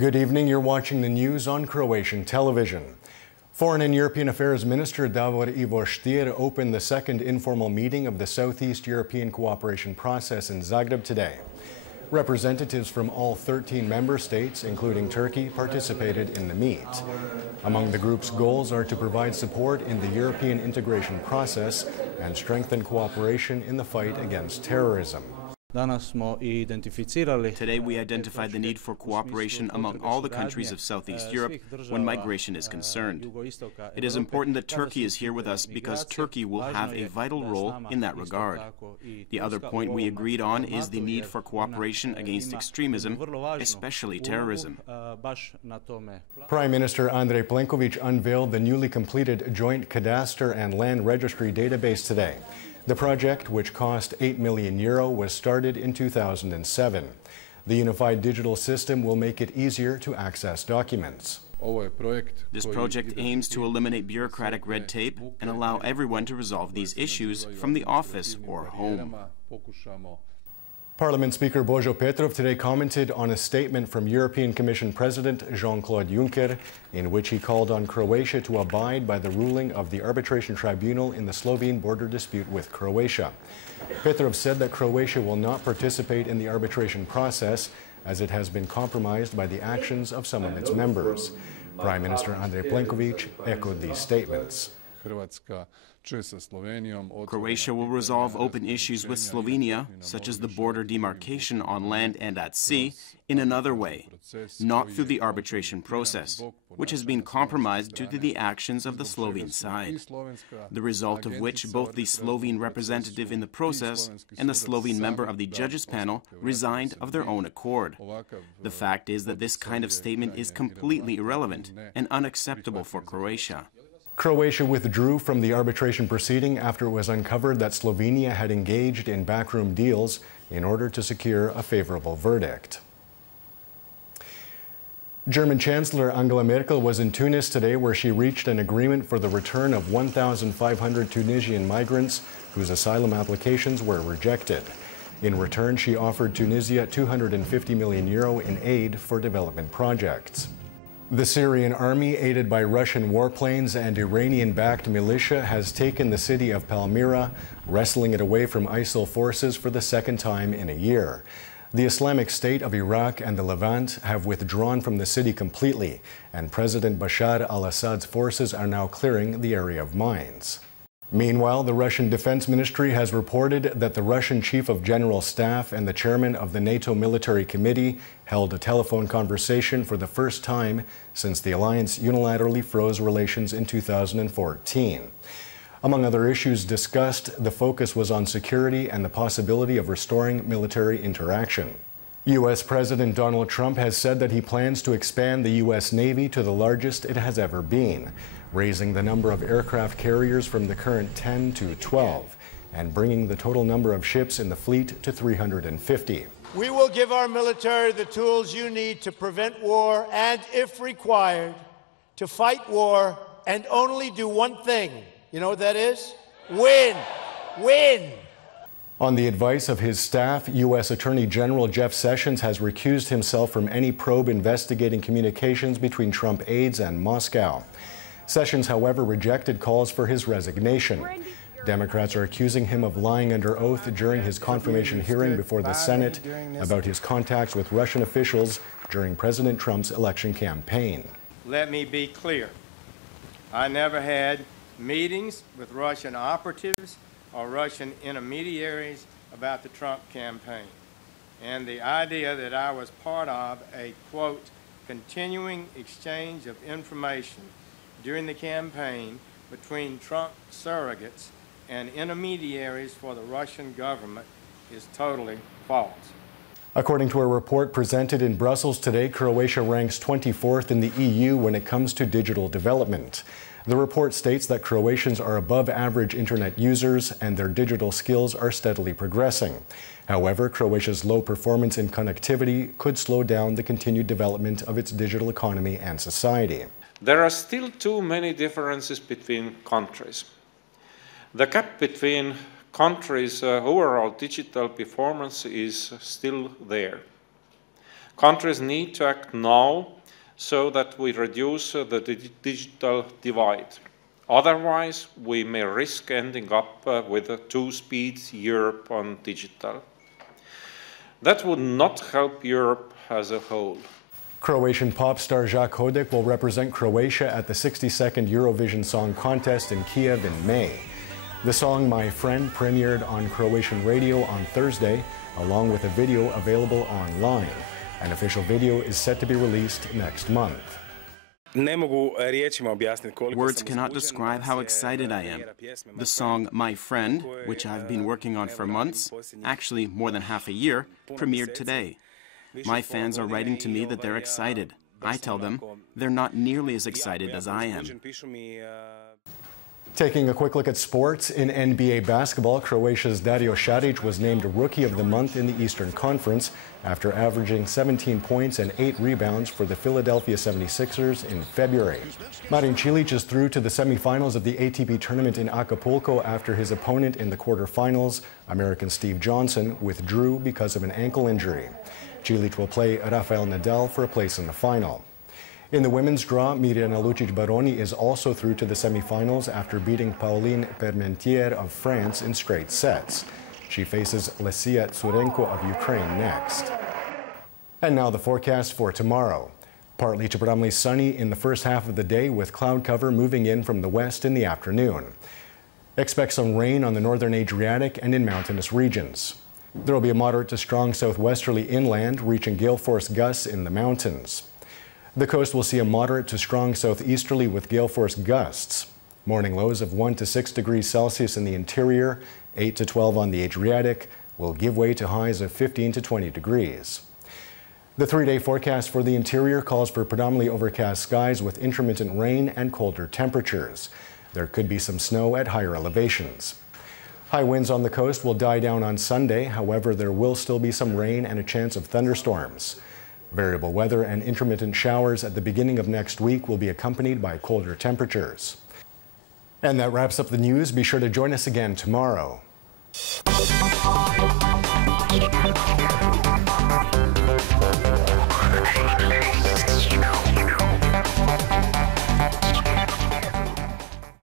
Good evening. You're watching the news on Croatian television. Foreign and European Affairs Minister Davor Ivo Stier opened the second informal meeting of the Southeast European Cooperation Process in Zagreb today. Representatives from all 13 member states, including Turkey, participated in the meet. Among the group's goals are to provide support in the European integration process and strengthen cooperation in the fight against terrorism. Today we identified the need for cooperation among all the countries of Southeast Europe when migration is concerned. It is important that Turkey is here with us because Turkey will have a vital role in that regard. The other point we agreed on is the need for cooperation against extremism, especially terrorism. Prime Minister Andrej Plenković unveiled the newly completed joint cadastre and land registry database today. The project, which cost €8 million, was started in 2007. The unified digital system will make it easier to access documents. This project aims to eliminate bureaucratic red tape and allow everyone to resolve these issues from the office or home. Parliament Speaker Božo Petrov today commented on a statement from European Commission President Jean-Claude Juncker in which he called on Croatia to abide by the ruling of the arbitration tribunal in the Slovene border dispute with Croatia. Petrov said that Croatia will not participate in the arbitration process as it has been compromised by the actions of some of its members. Prime Minister Andrej Plenković echoed these statements. Croatia will resolve open issues with Slovenia, such as the border demarcation on land and at sea, in another way, not through the arbitration process, which has been compromised due to the actions of the Slovene side, the result of which both the Slovene representative in the process and the Slovene member of the judges panel resigned of their own accord. The fact is that this kind of statement is completely irrelevant and unacceptable for Croatia. Croatia withdrew from the arbitration proceeding after it was uncovered that Slovenia had engaged in backroom deals in order to secure a favorable verdict. German Chancellor Angela Merkel was in Tunis today, where she reached an agreement for the return of 1,500 Tunisian migrants whose asylum applications were rejected. In return, she offered Tunisia €250 million in aid for development projects. The Syrian army, aided by Russian warplanes and Iranian-backed militia, has taken the city of Palmyra, wresting it away from ISIL forces for the second time in a year. The Islamic State of Iraq and the Levant have withdrawn from the city completely, and President Bashar al-Assad's forces are now clearing the area of mines. Meanwhile, the Russian Defense Ministry has reported that the Russian Chief of General Staff and the chairman of the NATO Military Committee held a telephone conversation for the first time since the alliance unilaterally froze relations in 2014. Among other issues discussed, the focus was on security and the possibility of restoring military interaction. U.S. President Donald Trump has said that he plans to expand the U.S. Navy to the largest it has ever been, raising the number of aircraft carriers from the current 10 to 12, and bringing the total number of ships in the fleet to 350. We will give our military the tools you need to prevent war and, if required, to fight war and only do one thing. You know what that is? Win! Win! On the advice of his staff, U.S. Attorney General Jeff Sessions has recused himself from any probe investigating communications between Trump aides and Moscow. Sessions, however, rejected calls for his resignation. Democrats are accusing him of lying under oath during his confirmation hearing before the Senate about his contacts with Russian officials during President Trump's election campaign. Let me be clear. I never had meetings with Russian operatives or Russian intermediaries about the Trump campaign. And the idea that I was part of a, quote, continuing exchange of information during the campaign between Trump surrogates and intermediaries for the Russian government is totally false. According to a report presented in Brussels today, Croatia ranks 24th in the EU when it comes to digital development. The report states that Croatians are above average internet users and their digital skills are steadily progressing. However, Croatia's low performance in connectivity could slow down the continued development of its digital economy and society. There are still too many differences between countries. The gap between countries' overall digital performance is still there. Countries need to act now so that we reduce the digital divide. Otherwise, we may risk ending up with a two-speed Europe on digital. That would not help Europe as a whole. Croatian pop star Jacques Hodek will represent Croatia at the 62nd Eurovision Song Contest in Kiev in May. The song My Friend premiered on Croatian radio on Thursday, along with a video available online. An official video is set to be released next month. Words cannot describe how excited I am. The song My Friend, which I've been working on for months, actually more than half a year, premiered today. My fans are writing to me that they're excited. I tell them they're not nearly as excited as I am. Taking a quick look at sports, in NBA basketball, Croatia's Dario Šarić was named Rookie of the Month in the Eastern Conference after averaging 17 points and 8 rebounds for the Philadelphia 76ers in February. Marin Cilic is through to the semifinals of the ATP tournament in Acapulco after his opponent in the quarterfinals, American Steve Johnson, withdrew because of an ankle injury. Cilic will play Rafael Nadal for a place in the final. In the women's draw, Mirjana Lucic-Baroni is also through to the semifinals after beating Pauline Parmentier of France in straight sets. She faces Lesia Tsurenko of Ukraine next. And now the forecast for tomorrow. Partly to predominantly sunny in the first half of the day with cloud cover moving in from the west in the afternoon. Expect some rain on the northern Adriatic and in mountainous regions. There will be a moderate to strong southwesterly inland reaching gale force gusts in the mountains. The coast will see a moderate to strong southeasterly with gale force gusts. Morning lows of 1 to 6 degrees Celsius in the interior, 8 to 12 on the Adriatic, will give way to highs of 15 to 20 degrees. The 3-day forecast for the interior calls for predominantly overcast skies with intermittent rain and colder temperatures. There could be some snow at higher elevations. High winds on the coast will die down on Sunday. However, there will still be some rain and a chance of thunderstorms. Variable weather and intermittent showers at the beginning of next week will be accompanied by colder temperatures. And that wraps up the news. Be sure to join us again tomorrow.